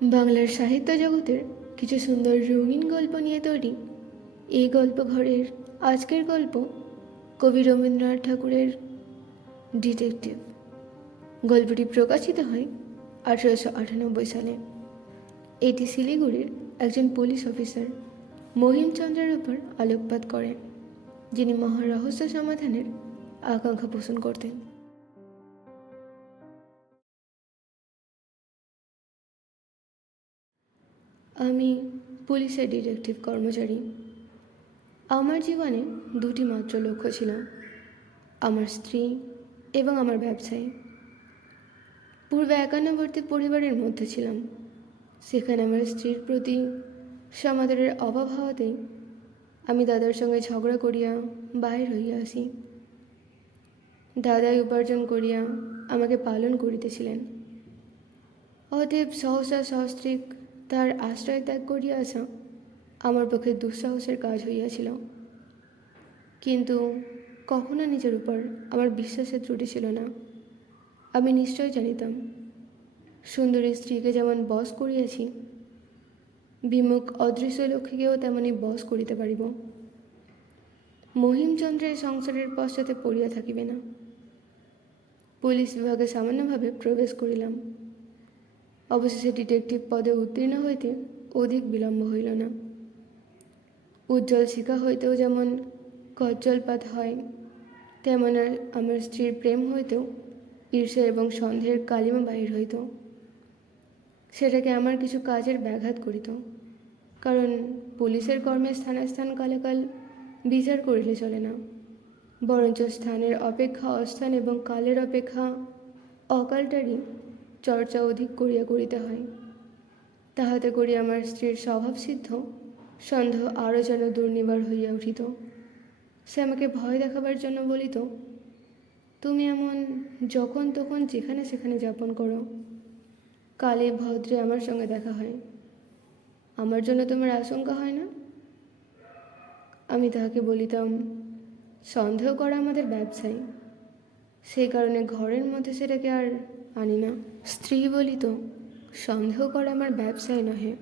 বাংলার সাহিত্য জগতের কিছু সুন্দর রঙিন গল্প নিয়ে তৈরি এই গল্প ঘরের আজকের গল্প কবি রবীন্দ্রনাথ ঠাকুরের ডিটেকটিভ। গল্পটি প্রকাশিত হয় 1898 সালে। এটি শিলিগুড়ির একজন পুলিশ অফিসার মহিমচন্দ্রের উপর আলোকপাত করে, যিনি মহারহস্য সমাধানের আকাঙ্ক্ষা পোষণ করতেন। আমি পুলিশের ডিটেকটিভ কর্মচারী। আমার জীবনে দুটি মাত্র লক্ষ্য ছিল, আমার স্ত্রী এবং আমার ব্যবসায়। পূর্বে একান্নবর্তী পরিবারের মধ্যে ছিলাম। সেখানে আমার স্ত্রীর প্রতি সমাদরের অভাব হওয়াতেই আমি দাদার সঙ্গে ঝগড়া করিয়া বাহির হইয়া আসি। দাদাই উপার্জন করিয়া আমাকে পালন করিতেছিলেন। অতএব সহসা সস্ত্রীক তার আশ্রয় ত্যাগ করিয়া আসা আমার পক্ষে দুঃসাহসের কাজ হইয়াছিল। কিন্তু কখনো নিজের উপর আমার বিশ্বাসের ত্রুটি ছিল না। আমি নিশ্চয় জানিতাম, সুন্দরী স্ত্রীকে যেমন বশ করিয়াছি, বিমুখ অদৃশ্য লক্ষ্মীকেও তেমনি বশ করিতে পারিব। মহিমচন্দ্রের সংসারের পশ্চাতে পড়িয়া থাকিবে না। পুলিশ বিভাগে সামান্যভাবে প্রবেশ করিলাম। অবশেষে ডিটেকটিভ পদে উত্তীর্ণ হইতে অধিক বিলম্ব হইল না। উজ্জ্বল শিখা হইতেও যেমন কজ্জলপাত হয়, তেমন আমার স্ত্রীর প্রেম হইতেও ঈর্ষা এবং সন্দেহের কালিমা বাহির হইত। সেটাকে আমার কিছু কাজের ব্যাঘাত করিত, কারণ পুলিশের কর্মে স্থানাস্থান কালাকাল বিচার করিলে চলে না, বরঞ্চ স্থানের অপেক্ষা অস্থান এবং কালের অপেক্ষা অকালটারই চর্চা অধিক করিয়া করিতে হয়। তাহাতে করি আমার স্ত্রীর স্বভাবসিদ্ধ সন্দেহ আরও যেন দুর্নিবার হইয়া উঠিত। সে আমাকে ভয় দেখাবার জন্য বলিত, তুমি এমন যখন তখন যেখানে সেখানে যাপন করো, কালে ভদ্রে আমার সঙ্গে দেখা হয়, আমার জন্য তোমার আশঙ্কা হয় না? আমি তাহাকে বলিতাম, সন্দেহ করা আমাদের ব্যবসায়, সেই কারণে ঘরের মধ্যে সেটাকে আর আনি না। স্ত্রী বলিত, সন্দেহ করা আমার ব্যবসায় নহে,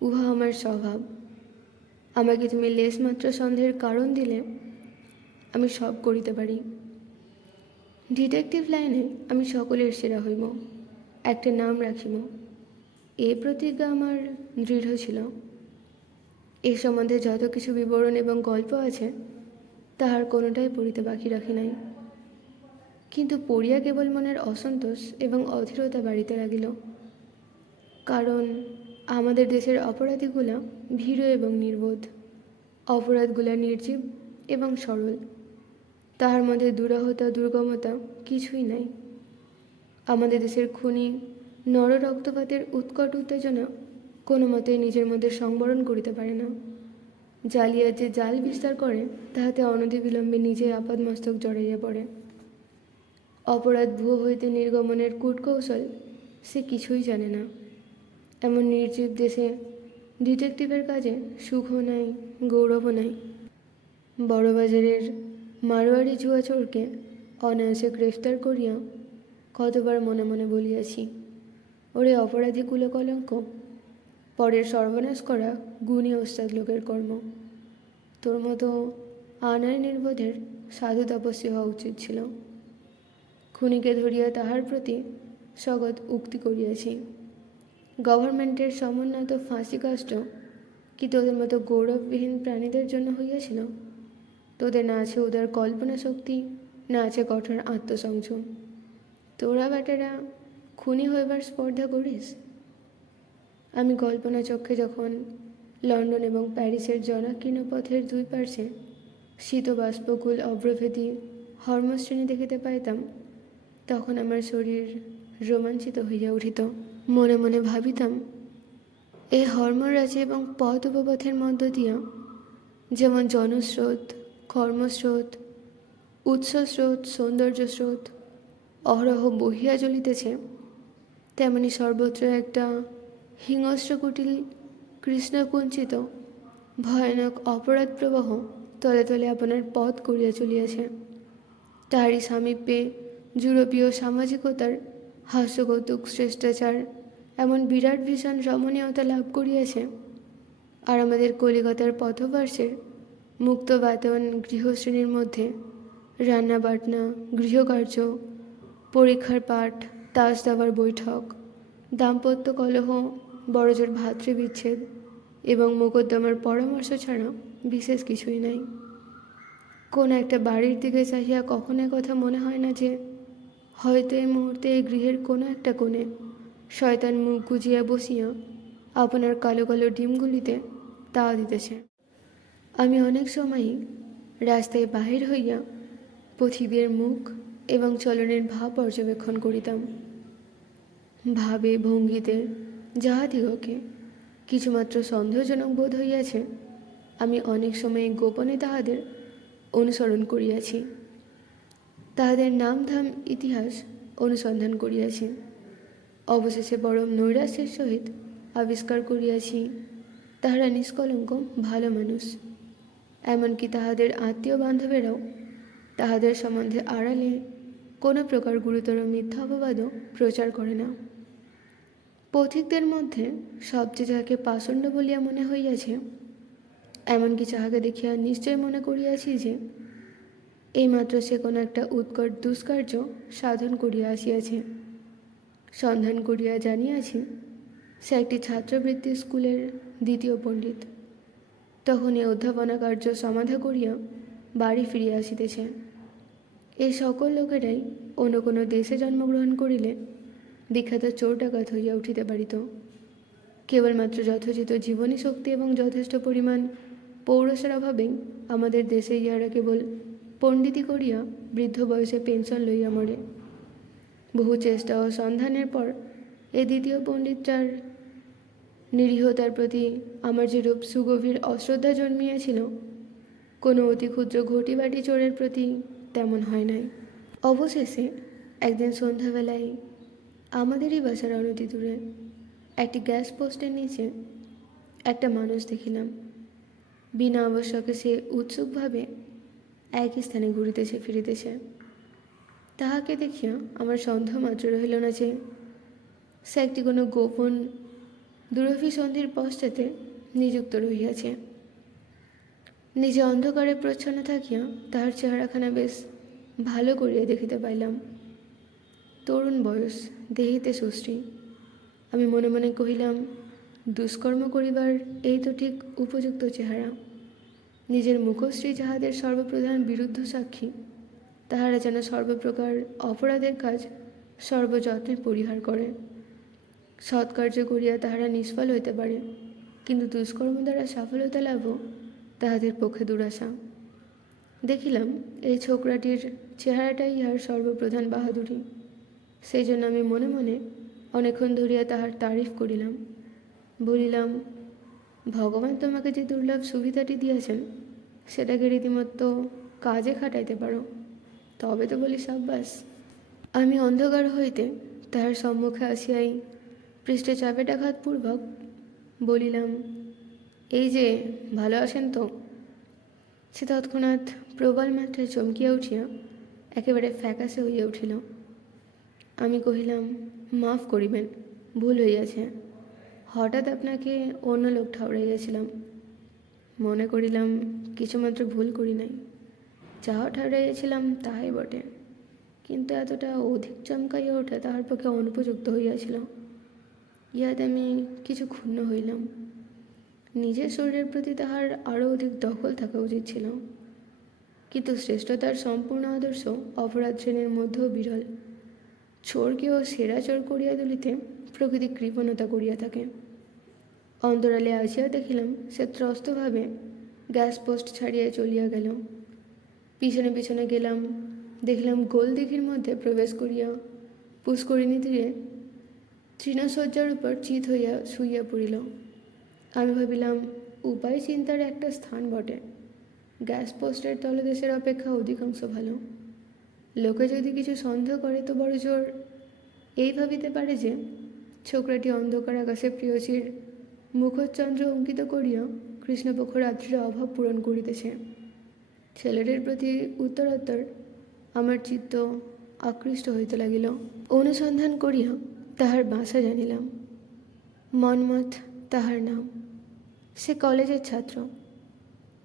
উহা আমার স্বভাব। আমাকে তুমি লেশমাত্র সন্দেহের কারণ দিলে আমি সব করিতে পারি। ডিটেকটিভ লাইনে আমি সকলের সেরা হইব, একটা নাম রাখিব, এই প্রতিজ্ঞা আমার দৃঢ় ছিল। এ সম্বন্ধে যত কিছু বিবরণ এবং গল্প আছে, তাহার কোনোটাই পড়িতে বাকি রাখি নাই। কিন্তু পড়িয়া কেবল মনের অসন্তোষ এবং অধীরতা বাড়িতে লাগিল। কারণ আমাদের দেশের অপরাধীগুলা ভীরু এবং নির্বোধ, অপরাধগুলা নির্জীব এবং সরল, তাহার মধ্যে দুরাহতা দুর্গমতা কিছুই নাই। আমাদের দেশের খুনি নর রক্তপাতের উৎকট উত্তেজনা কোনো মতেই নিজের মধ্যে সংবরণ করিতে পারে না। জালিয়াত যে জাল বিস্তার করে, তাহাতে অনতিবিলম্বে নিজে আপাদমস্তক জড়াইয়া পড়ে। অপরাধ ভুয়ো হইতে নির্গমনের কূটকৌশল সে কিছুই জানে না। এমন নির্জীব দেশে ডিটেকটিভের কাজে সুখও নাই, গৌরবও নাই। বড়বাজারের মারোয়ারি জুয়াচোরকে অনায়াসে গ্রেফতার করিয়া কতবার মনে মনে বলিয়াছি, ওরে অপরাধী কুলকলঙ্ক, পরের সর্বনাশ করা গুণী ওস্তাদ লোকের কর্ম। তোর মতো আনার নির্বোধের সাধু তপস্বী হওয়া উচিত ছিল। খুনিকে ধরিয়া তাহার প্রতি স্বগত উক্তি করিয়াছি। গভর্নমেন্টের সমুন্নত ফাঁসি কাষ্ট কি তোদের মতো গৌরববিহীন প্রাণীদের জন্য হইয়াছিল? তোদের না আছে উদার কল্পনা শক্তি, না আছে কঠোর আত্মসংযম। তোরা বেটারা খুনি হইবার স্পর্ধা করিস। আমি কল্পনা চক্ষে যখন লন্ডন এবং প্যারিসের জনাকীর্ণ পথের দুই পার্শ্বে শীতবাষ্পকুল অব্রভেদী হর্মশ্রেণী দেখিতে পাইতাম, তখন আমার শরীর রোমাঞ্চিত হইয়া উঠিত। মনে মনে ভাবিতাম, এই হর্মরাজি এবং পথ উপপথের মধ্য দিয়া যেমন জনস্রোত, কর্মস্রোত, উৎসস্রোত, সৌন্দর্য স্রোত অহরহ বহিয়া জ্বলিতেছে, তেমনি সর্বত্র একটা হিংস্র কুটিল কৃষ্ণকুঞ্চিত ভয়ানক অপরাধ প্রবাহ তলে তলে আপনার পথ করিয়া চলিয়াছে। তাহারই সামীপ্যে ইউরোপীয় সামাজিকতার হাস্যকৌতুক শ্রেষ্টাচার এমন বিরাট ভীষণ রমণীয়তা লাভ করিয়াছে, আর আমাদের কলিকাতার পথপার্শ্বের মুক্ত বাতায়ন গৃহশ্রেণীর মধ্যে রান্না বাটনা, গৃহকার্য, পরীক্ষার পাঠ, তাস দাবার বৈঠক, দাম্পত্য কলহ, বড়জোর ভাতৃবিচ্ছেদ এবং মোকদ্দমার পরামর্শ ছাড়া বিশেষ কিছুই নাই। কোন একটা বাড়ির দিকে চাহিয়া কখনো কথা মনে হয় না যে হয়তো এই মুহূর্তে এই গৃহের কোনো একটা কোণে শয়তান মুখ গুজিয়া বসিয়া আপনার কালো কালো ডিমগুলিতে তাওয়া দিতেছে। আমি অনেক সময়ই রাস্তায় বাহির হইয়া পথিকদের মুখ এবং চলনের ভাব পর্যবেক্ষণ করিতাম। ভাবে ভঙ্গিতে যাহাদিগকে কিছুমাত্র সন্দেহজনক বোধ হইয়াছে, আমি অনেক সময় গোপনে তাহাদের অনুসরণ করিয়াছি, তাহাদের নাম ধাম ইতিহাস অনুসন্ধান করিয়াছি। অবশেষে বড় নৈরাশ্যের সহিত আবিষ্কার করিয়াছি তাহারা নিষ্কলঙ্ক ভালো মানুষ। এমনকি তাহাদের আত্মীয় বান্ধবেরাও তাহাদের সম্বন্ধে আড়ালে কোনো প্রকার গুরুতর মিথ্যা অপবাদও প্রচার করে না। পথিকদের মধ্যে সবচেয়ে যাহাকে পাষণ্ড বলিয়া মনে হইয়াছে, এমনকি যাহাকে দেখিয়া নিশ্চয় মনে করিয়াছি যে এইমাত্র সে কোনো একটা উৎকট দুষ্কার্য সাধন করিয়া আসিয়াছে, সন্ধান করিয়া জানিয়াছি সে একটি ছাত্রবৃত্তি স্কুলের দ্বিতীয় পণ্ডিত। তখনই অধ্যাপনা কার্য সমাধা করিয়া বাড়ি ফিরিয়া আসিতেছে। এই সকল লোকেরাই অন্য কোনো দেশে জন্মগ্রহণ করিলে বিখ্যাত চোর ডাকাত হইয়া উঠিতে পারিত। কেবলমাত্র যথোচিত জীবনী শক্তি এবং যথেষ্ট পরিমাণ পৌরসের অভাবেই আমাদের দেশে ইহারা কেবল পণ্ডিতি করিয়া বৃদ্ধ বয়সে পেনশন লইয়া মরে। বহু চেষ্টা ও সন্ধানের পর এই দ্বিতীয় পণ্ডিতটার নিরীহতার প্রতি আমার যেরূপ সুগভীর অশ্রদ্ধা জন্মিয়াছিল, কোনো অতি ক্ষুদ্র ঘটিবাটি চোরের প্রতি তেমন হয় নাই। অবশেষে একদিন সন্ধ্যাবেলায় আমাদেরই বাসার অনতি দূরে একটি গ্যাস পোস্টের নিচে একটা মানুষ দেখিলাম। বিনা আবশ্যকে সে উৎসুকভাবে একই স্থানে ঘুরিতেছে ফিরিতেছে। তাহাকে দেখিয়া আমার সন্দেহ মাত্র রহিল না যে সে একটি কোনো গোপন দুরভিসন্ধির পশ্চাতে নিযুক্ত রহিয়াছে। নিজে অন্ধকারে প্রচ্ছন্ন থাকিয়া তাহার চেহারাখানা বেশ ভালো করিয়া দেখিতে পাইলাম। তরুণ বয়স, দেহিতে সুশ্রী। আমি মনে মনে কহিলাম, দুষ্কর্ম করিবার এই তো ঠিক উপযুক্ত চেহারা। নিজের মুখশ্রী যাহাদের সর্বপ্রধান বিরুদ্ধ সাক্ষী, তাহারা যেন সর্বপ্রকার অপরাধের কাজ সর্বযত্নে পরিহার করে। সৎকার্য করিয়া তাহারা নিষ্ফল হইতে পারে, কিন্তু দুষ্কর্ম দ্বারা সফলতা লাভও তাহাদের পক্ষে দুরাশা। দেখিলাম এই ছোকরাটির চেহারাটাই ইহার সর্বপ্রধান বাহাদুরি। সেই জন্য আমি মনে মনে অনেকক্ষণ ধরিয়া তাহার তারিফ করিলাম। বলিলাম, ভগবান তোমাকে যে দুর্লভ সুবিধাটি দিয়েছেন সেটাকে রীতিমতো কাজে খাটাইতে পারো, তবে তো বলি সাব্বাস। আমি অন্ধকার হইতে তাহার সম্মুখে আসিয়াই পৃষ্ঠে চাপেটাঘাতপূর্বক বলিলাম, এই যে ভালো আছেন তো? সে তৎক্ষণাৎ প্রবল মাত্রায় চমকিয়া উঠিয়া একেবারে ফ্যাকাশে হইয়া উঠিল। আমি কহিলাম, মাফ করিবেন, ভুল হইয়াছে। হঠাৎ আপনাকে অন্য লোক ঠাউরাইয়াছিলাম। মনে করিলাম কিছুমাত্র ভুল করি নাই। যাহা ঠাউরাইয়াছিলাম তাহাই বটে, কিন্তু এতটা অধিক চমকাইয়া ওঠা তাহার পক্ষে অনুপযুক্ত হইয়াছিল। ইহাতে আমি কিছু ক্ষুণ্ণ হইলাম। নিজের শরীরের প্রতি তাহার আরও অধিক দখল থাকা উচিত ছিল, কিন্তু শ্রেষ্ঠতার সম্পূর্ণ আদর্শ অপরাধ শ্রেণীর মধ্যেও বিরল। চোরকেও সেরা চোর করিয়া তুলিতে প্রকৃতি কৃপণতা করিয়া থাকে। অন্তরালে আসিয়া দেখিলাম সে ত্রস্তভাবে গ্যাস পোস্ট ছাড়িয়া চলিয়া গেল। পিছনে পিছনে গেলাম, দেখলাম গোলদিঘির মধ্যে প্রবেশ করিয়া পুষ্করিণী তীরে তৃণশয্যার উপর চিত হইয়া শুইয়া পড়িল। আমি ভাবিলাম, উপায় চিন্তার একটা স্থান বটে। গ্যাস পোস্টের তলদেশের অপেক্ষা অধিকাংশ ভালো। লোকে যদি কিছু সন্দেহ করে তো বড় জোর এই ভাবিতে পারে যে ছোকরাটি অন্ধকার আকাশে প্রিয়সীর মুখচন্দ্র অঙ্কিত করিয়া কৃষ্ণপক্ষ রাত্রির অভাব পূরণ করিতেছে। ছেলেটির প্রতি উত্তরোত্তর আমার চিত্ত আকৃষ্ট হইতে লাগিল। অনুসন্ধান করিয়া তাহার বাসা জানিলাম। মন্মথ তাহার নাম। সে কলেজের ছাত্র।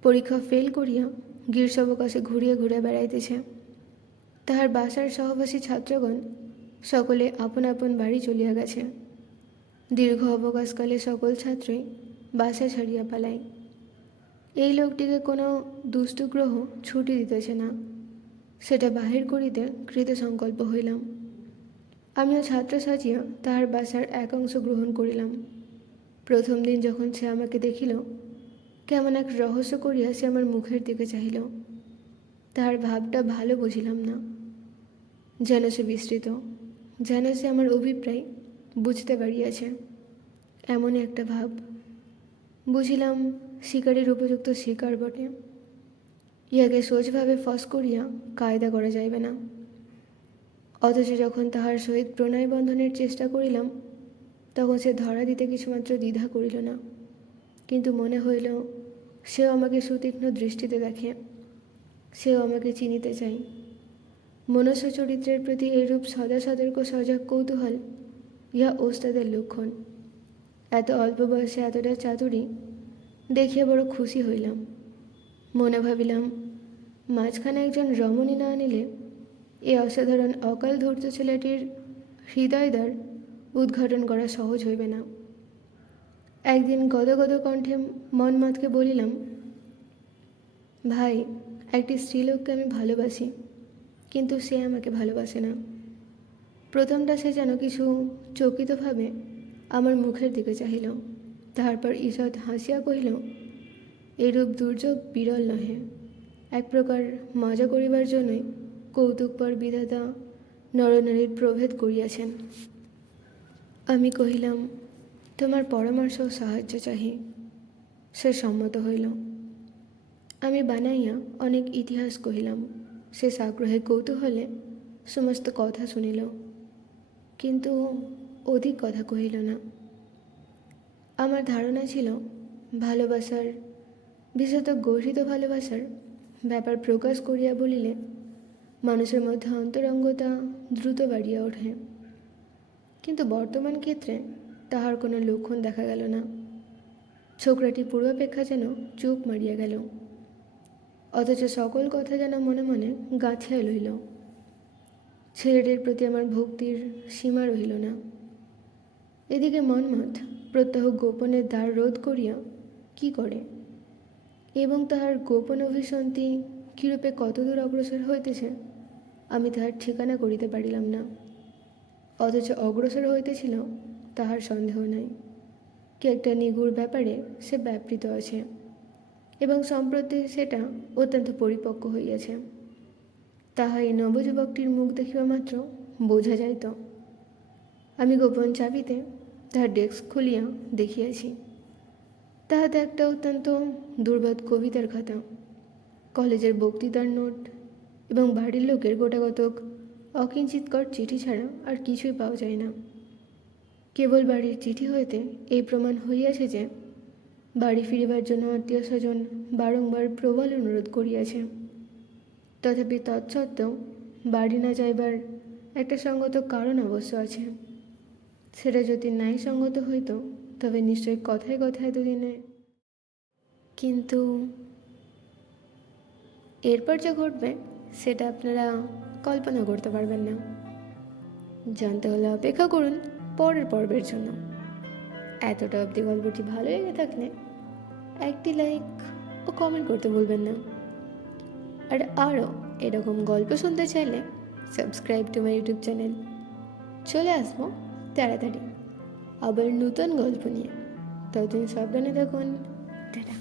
পরীক্ষা ফেল করিয়া গ্রীষ্মাবকাশে ঘুরিয়া ঘুরিয়া বেড়াইতেছে। তাহার বাসার সহবাসী ছাত্রগণ সকলে আপন আপন বাড়ি চলিয়া গেছে। দীর্ঘ অবকাশকালে সকল ছাত্রই বাসা ছাড়িয়া পালায়। এই লোকটিকে কোনো দুষ্ট গ্রহ ছুটি দিতেছে না, সেটা বাহির করিতে কৃত সংকল্প হইলাম। আমিও ছাত্র সাজিয়া তাহার বাসার এক অংশ গ্রহণ করিলাম। প্রথম দিন যখন সে আমাকে দেখিল, কেমন এক রহস্য করিয়া সে আমার মুখের দিকে চাহিল। তাহার ভাবটা ভালো বুঝিলাম না, যেন সে বিস্তৃত, যেন সে আমার অভিপ্রায় বুঝতে পারিয়াছে, এমনই একটা ভাব। বুঝিলাম শিকারের উপযুক্ত শিকার বটে। ইহাকে সোজভাবে ফস করিয়া কায়দা করা যাইবে না। অথচ যখন তাহার সহিত প্রণয় বন্ধনের চেষ্টা করিলাম, তখন সে ধরা দিতে কিছুমাত্র দ্বিধা করিল না। কিন্তু মনে হইল সেও আমাকে সুতীক্ষ্ণ দৃষ্টিতে দেখে, সেও আমাকে চিনিতে চায়। মনুষ্য চরিত্রের প্রতি এইরূপ সদা সতর্ক সজাগ কৌতূহল, ইহা ওস্তাদের লক্ষণ। এত অল্প বয়সে এতটা চাতুরী দেখিয়া বড় খুশি হইলাম। মনে ভাবিলাম, মাঝখানে একজন রমণী না আনিলে এই অসাধারণ অকাল ধূর্ত ছেলেটির হৃদয়দ্বার উদ্ঘাটন করা সহজ হইবে না। একদিন গদগদ কণ্ঠে মন্মথকে বলিলাম, ভাই, একটি স্ত্রীলোককে আমি ভালোবাসি, কিন্তু সে আমাকে ভালোবাসে না। প্রথমটা সে যেন কিছু চকিতভাবে আমার মুখের দিকে চাহিল, তারপর ঈষৎ হাসিয়া কহিল, এইরূপ দুর্যোগ বিরল নহে। এক প্রকার মজা করিবার জন্যই কৌতুকপর বিধাতা নরনারীর প্রভেদ করিয়াছেন। আমি কহিলাম, তোমার পরামর্শ ও সাহায্য চাহি। সে সম্মত হইল। আমি বানাইয়া অনেক ইতিহাস কহিলাম। সে সাগ্রহে কৌতূহলে সমস্ত কথা শুনিল, কিন্তু অধিক কথা কহিল না। আমার ধারণা ছিল, ভালোবাসার, বিশেষত গর্হিত ভালোবাসার ব্যাপার প্রকাশ করিয়া বলিলে মানুষের মধ্যে অন্তরঙ্গতা দ্রুত বাড়িয়া ওঠে। কিন্তু বর্তমান ক্ষেত্রে তাহার কোনো লক্ষণ দেখা গেল না। ছোকরাটি পূর্বাপেক্ষা যেন চুপ মারিয়া গেল, অথচ সকল কথা যেন মনে মনে গাঁথিয়া লইল। ছেলেটির প্রতি আমার ভক্তির সীমা রহিল না। এদিকে মন্মথ প্রত্যহ গোপনের দ্বার রোধ করিয়া কি করে, এবং তাহার গোপন অভিসন্ধি কিরূপে কতদূর অগ্রসর হইতেছে, আমি তাহার ঠিকানা করিতে পারিলাম না। অথচ অগ্রসর হইতেছিল তাহার সন্দেহ নাই। কি একটা নিগূঢ় ব্যাপারে সে ব্যাপৃত আছে, এবং সম্প্রতি সেটা অত্যন্ত পরিপক্ক হইয়াছে। তাহা এই নবযুবকটির মুখ দেখিবা মাত্র বোঝা যাইত। আমি গোপন চাবিতে তাহার ডেস্ক খুলিয়া দেখিয়াছি। তাহাতে একটা অত্যন্ত দুর্বোধ কবিতার খাতা, কলেজের বক্তৃতার নোট এবং বাড়ির লোকের গোটাকতক অকিঞ্চিৎকর চিঠি ছাড়া আর কিছুই পাওয়া যায় না। কেবল বাড়ির চিঠি হইতে এই প্রমাণ হইয়াছে যে বাড়ি ফিরিবার জন্য আত্মীয় স্বজন বারংবার প্রবল অনুরোধ করিয়াছে। তথাপি তৎসত্ত্বেও বাড়ি না যাইবার একটা সঙ্গত কারণ অবশ্য আছে। সেটা যদি নাই সঙ্গত হইত, তবে নিশ্চয়ই কথায় কথায় এতদিনে। কিন্তু এরপর যা ঘটবে সেটা আপনারা কল্পনা করতে পারবেন না। জানতে হলে অপেক্ষা করুন পরের পর্বের জন্য। এতটা অবধি গল্পটি ভালো লেগে থাকলে একটি লাইক ও কমেন্ট করতে ভুলবেন না। আর আরও এরকম গল্প শুনতে চাইলে subscribe to my YouTube channel. চলে আসবো তাড়াতাড়ি আবার নতুন গল্প নিয়ে। ততদিন সাবধানে থাকুন। টাটা।